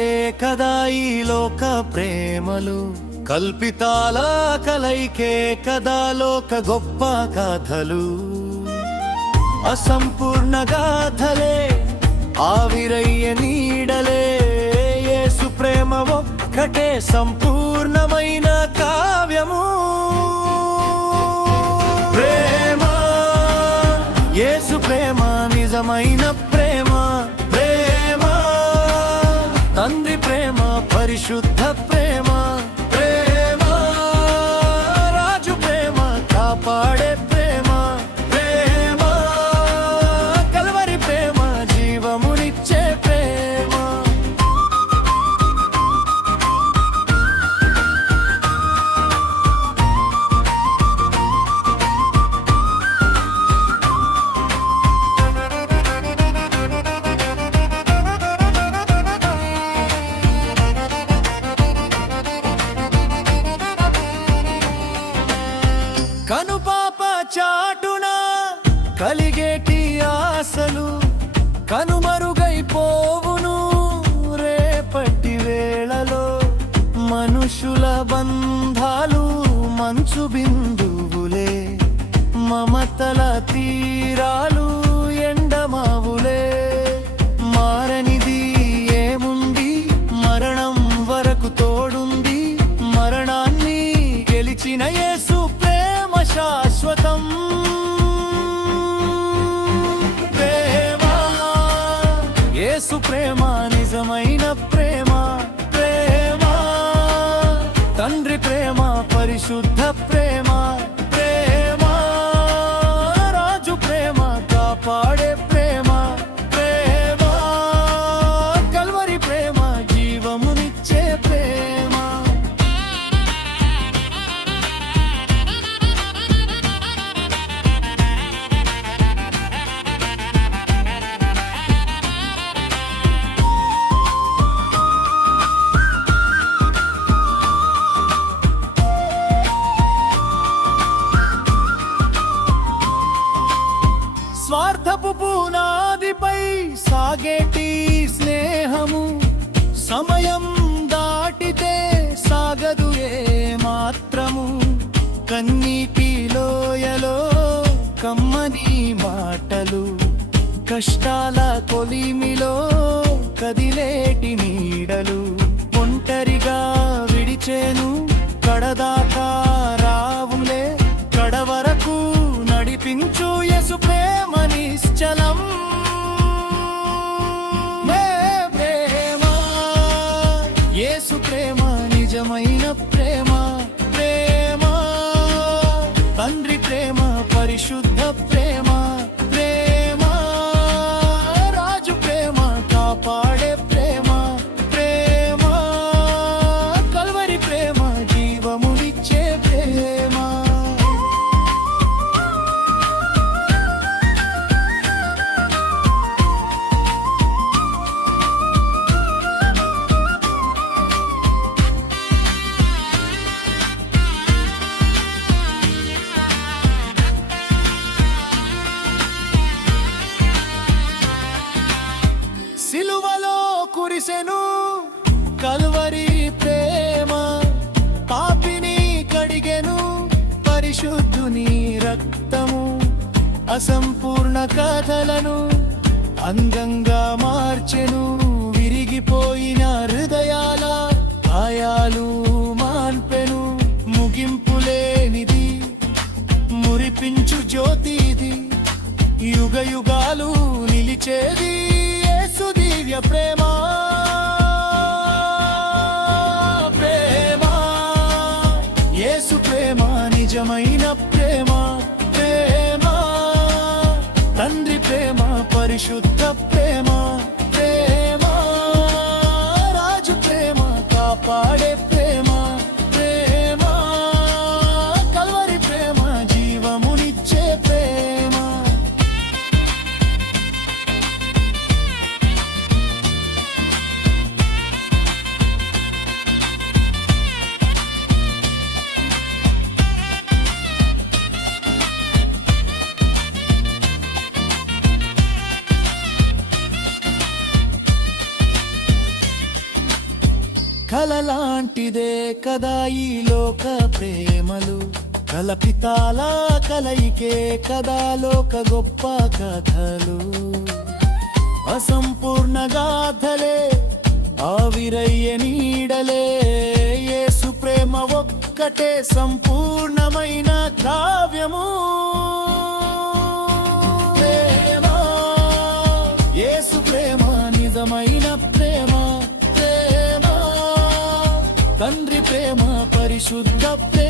కథలే కదా ఈ లోక ప్రేమలు, కల్పితాల కలయికే కదా లోక గొప్ప కథలు. అసంపూర్ణ గాథలే, ఆవిరయ్య నీడలే, యేసు ప్రేమ ఒక్కటే సంపూర్ణమైన కావ్యము. ప్రేమ, యేసు ప్రేమ నిజమైన ప్రేమ. ప్రేమ, తండ్రి ప్రేమ పరిశుద్ధ ప్రేమ. ప్రేమ, రాజు ప్రేమ కాపాడే ప్రేమ. ప్రేమ, కల్వరి ప్రేమ జీవమునిచ్చే ప్రేమ. కనుపాప చాటున కలిగేటి ఆశలు కనుమరుగైపోవును రేపటి వేళలో. మనుషుల బంధాలు మంచు బిందువులే, మమతల తీరాలు ఎండమావులే. మారనిది ఏముంది, మరణం వరకు తోడుంది. మరణాన్ని గెలిచిన యేసు శాశ్వతం. ప్రేమ, యేసు ప్రేమ నిజమైన ప్రేమ. ప్రేమ, తండ్రి ప్రేమ పరిశుద్ధ ప్రేమ. ప్రేమ, రాజు ప్రేమ కాపాడే ప్రేమ. ప్రేమ, కల్వరి ప్రేమ జీవమునిచ్చే ప్రేమ. స్వార్థపు పునాదిపై సాగేటి స్నేహము, సమయం దాటితే సాగదు ఏ మాత్రము. కన్నీటి లోయలో కమ్మని మాటలు, కష్టాల కొలిమిలో కదిలేటి నీడలు. ఒంటరిగా విడిచేను కడదాకా రావులే, కడవరకు నడిపించు యేసు ప్రేమ నిశ్చలం. ప్రేమ, యేసు ప్రేమ నిజమైన ప్రేమ. ప్రేమ, తండ్రి ప్రేమ పరిశుద్ధ ప్రేమ. ప్రేమ, రాజు ప్రేమ కాపాడే ప్రేమ. ప్రేమ, కల్వరి ప్రేమ జీవమునిచ్చే ప్రేమ. సిలువలో కురిసెను కల్వరి ప్రేమ, పాపిని కడిగెను పరిశుద్ధుని రక్తము. అసంపూర్ణ కథలను అందంగా మార్చెను, విరిగిపోయిన హృదయాల గాయాలు మాన్పెను. ముగింపులేనిది మురిపించు జ్యోతి ఇది, యుగ యుగాలు నిలిచేది యేసు దివ్య ప్రేమ. ప్రేమ, యేసు ప్రేమ నిజమైన ప్రేమ. ప్రేమ, తండ్రి ప్రేమ పరిశుద్ధ ప్రేమ. ప్రేమ, రాజు ప్రేమ కాపాడే ప్రేమ. ప్రేమ, కల్వరి ప్రేమ జీవమునిచ్చే ప్రేమ. కలలాంటిదే కదా ఈ లోక ప్రేమలు, కలపితాల కలయికే కదా లోక గొప్ప కథలు. అసంపూర్ణ గాథలే ఆవిరయ్య నీడలే, యేసు ప్రేమ ఒక్కటే సంపూర్ణమైన కావ్యము. ప్రేమ, యేసు ప్రేమ నిజమైన ప్రేమ, ప్రేమ తండ్రి ప్రేమ పరిశుద్ధ ప్రేమ.